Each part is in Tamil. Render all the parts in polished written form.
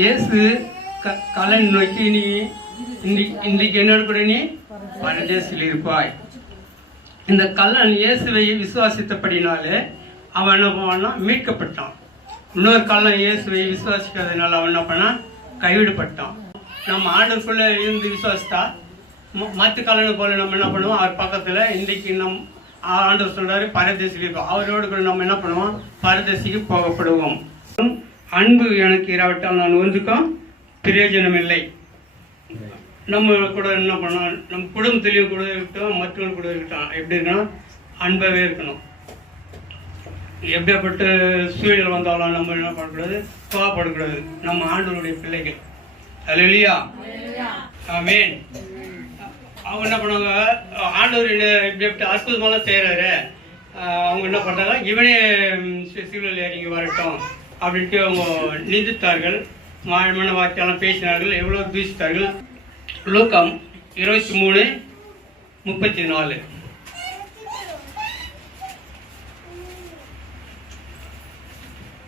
இயேசு கல்லன் நோக்கி நீ இன்றைக்கு என்னோட கூட நீ பரதேசில் இருப்பாய். இந்த கல்லன் இயேசுவை விசுவாசித்தபடினாலே அவன் என்ன பண்ணான்னா மீட்கப்பட்டான். இன்னொரு கல்லன் இயேசுவை விசுவாசிக்காதனால அவன் என்ன பண்ணான், கைவிடப்பட்டான். நம்ம ஆண்டவருக்குள்ளே இருந்து விசுவாசித்தா மற்ற கல்லனை போல நம்ம என்ன பண்ணுவோம், அவர் பக்கத்தில் இன்றைக்கு ஆண்டவர் சொல்கிறாரு பரதேசிக்கு இருக்கும். அவரோடு கூட நம்ம என்ன பண்ணுவோம், பரதேசிக்கு போகப்படுவோம். அன்பு எனக்கு இராவிட்டால் நான் ஒன்றுக்கும் பிரயோஜனம் இல்லை. நம்ம கூட என்ன பண்ணோம், நம்ம குடும்பத்திலையும் கூட இருக்கட்டும், மற்றவங்க கூட இருக்கட்டும், எப்படி இருக்கணும், அன்பாகவே இருக்கணும். எப்படியாப்பட்ட சூழல் வந்தாலும் நம்ம என்ன பண்ணக்கூடாது, கோவப்படக்கூடாது. நம்ம ஆண்டவருடைய பிள்ளைகள். அல்லேலூயா, ஆமென். அவங்க என்ன பண்ணுவாங்க, ஆண்டவர் இப்படி எப்படி அற்புதமாலாம் செய்கிறாரு, அவங்க என்ன பண்ணுறாங்க, இவனே சிலுவையில் இறங்கி வரட்டும் அப்படின்ட்டு அவங்க நிந்தித்தார்கள். மாயமான வார்த்தையெல்லாம் பேசினார்கள், எவ்வளோ தூசித்தார்கள். லூக்கா 23:34.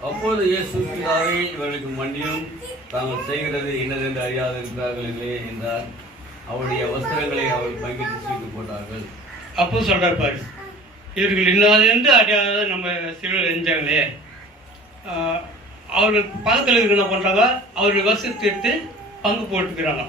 அப்போது இயேசு பிதாவே இவர்களுக்கு மன்னியும், தாங்கள் செய்கிறது என்னதென்று அறியாதிருக்கிறார்கள் இல்லையே என்றார். அவருடைய வஸ்திரங்களை அவர்கள் பங்கிட்டு தூக்கி போட்டார்கள். அப்போ சொல்றார் பாரு, இவர்கள் இன்னாது என்று அறியாத நம்ம சிலுவையில் எரிஞ்சாங்களே, அவர்கள் பக்கத்தில் இருக்க என்ன பண்ணுறாங்க, அவர்கள் வசதி எடுத்து பங்கு போட்டுக்கிறாங்க.